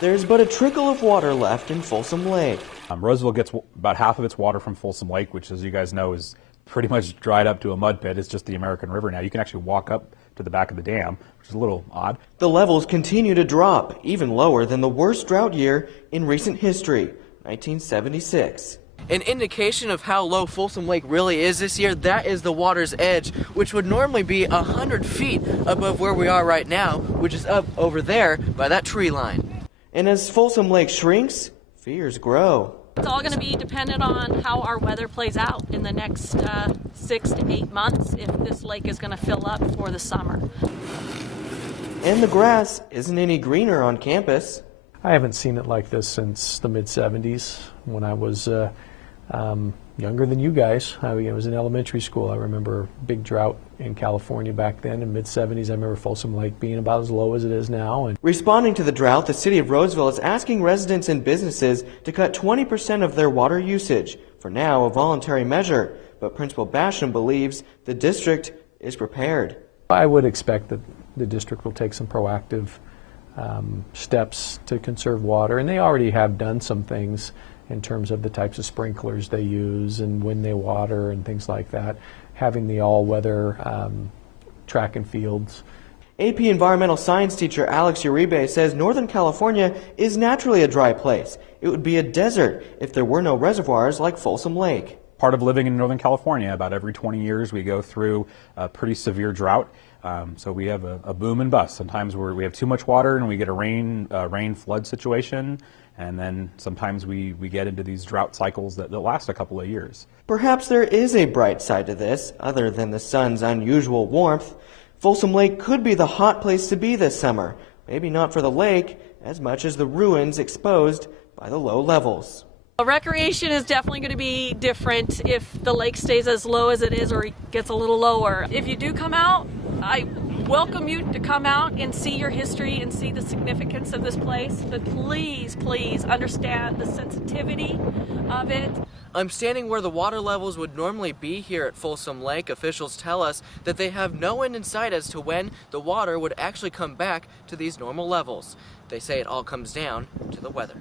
There's but a trickle of water left in Folsom Lake. Roseville gets about half of its water from Folsom Lake, which, as you guys know, is pretty much dried up to a mud pit. It's just the American River now. You can actually walk up to the back of the dam, which is a little odd. The levels continue to drop, even lower than the worst drought year in recent history, 1976. An indication of how low Folsom Lake really is this year, that is the water's edge, which would normally be 100 feet above where we are right now, which is up over there by that tree line. And as Folsom Lake shrinks, fears grow. It's all going to be dependent on how our weather plays out in the next 6 to 8 months, if this lake is going to fill up for the summer. And the grass isn't any greener on campus. I haven't seen it like this since the mid-'70s when I was younger than you guys. I was in elementary school. I remember a big drought in California back then. In mid-'70s, I remember Folsom Lake being about as low as it is now. Responding to the drought, the city of Roseville is asking residents and businesses to cut 20% of their water usage. For now, a voluntary measure, but Principal Basham believes the district is prepared. I would expect that the district will take some proactive steps to conserve water, and they already have done some things in terms of the types of sprinklers they use and when they water and things like that, having the all-weather track and fields. AP Environmental Science teacher Alex Uribe says Northern California is naturally a dry place. It would be a desert if there were no reservoirs like Folsom Lake. Part of living in Northern California, about every 20 years we go through a pretty severe drought. So we have a boom and bust. Sometimes we have too much water and we get a rain flood situation, and then sometimes we get into these drought cycles that last a couple of years. Perhaps there is a bright side to this, other than the sun's unusual warmth. Folsom Lake could be the hot place to be this summer. Maybe not for the lake, as much as the ruins exposed by the low levels. Recreation is definitely going to be different if the lake stays as low as it is or gets a little lower. If you do come out, I welcome you to come out and see your history and see the significance of this place, but please, please understand the sensitivity of it. I'm standing where the water levels would normally be here at Folsom Lake. Officials tell us that they have no end in sight as to when the water would actually come back to these normal levels. They say it all comes down to the weather.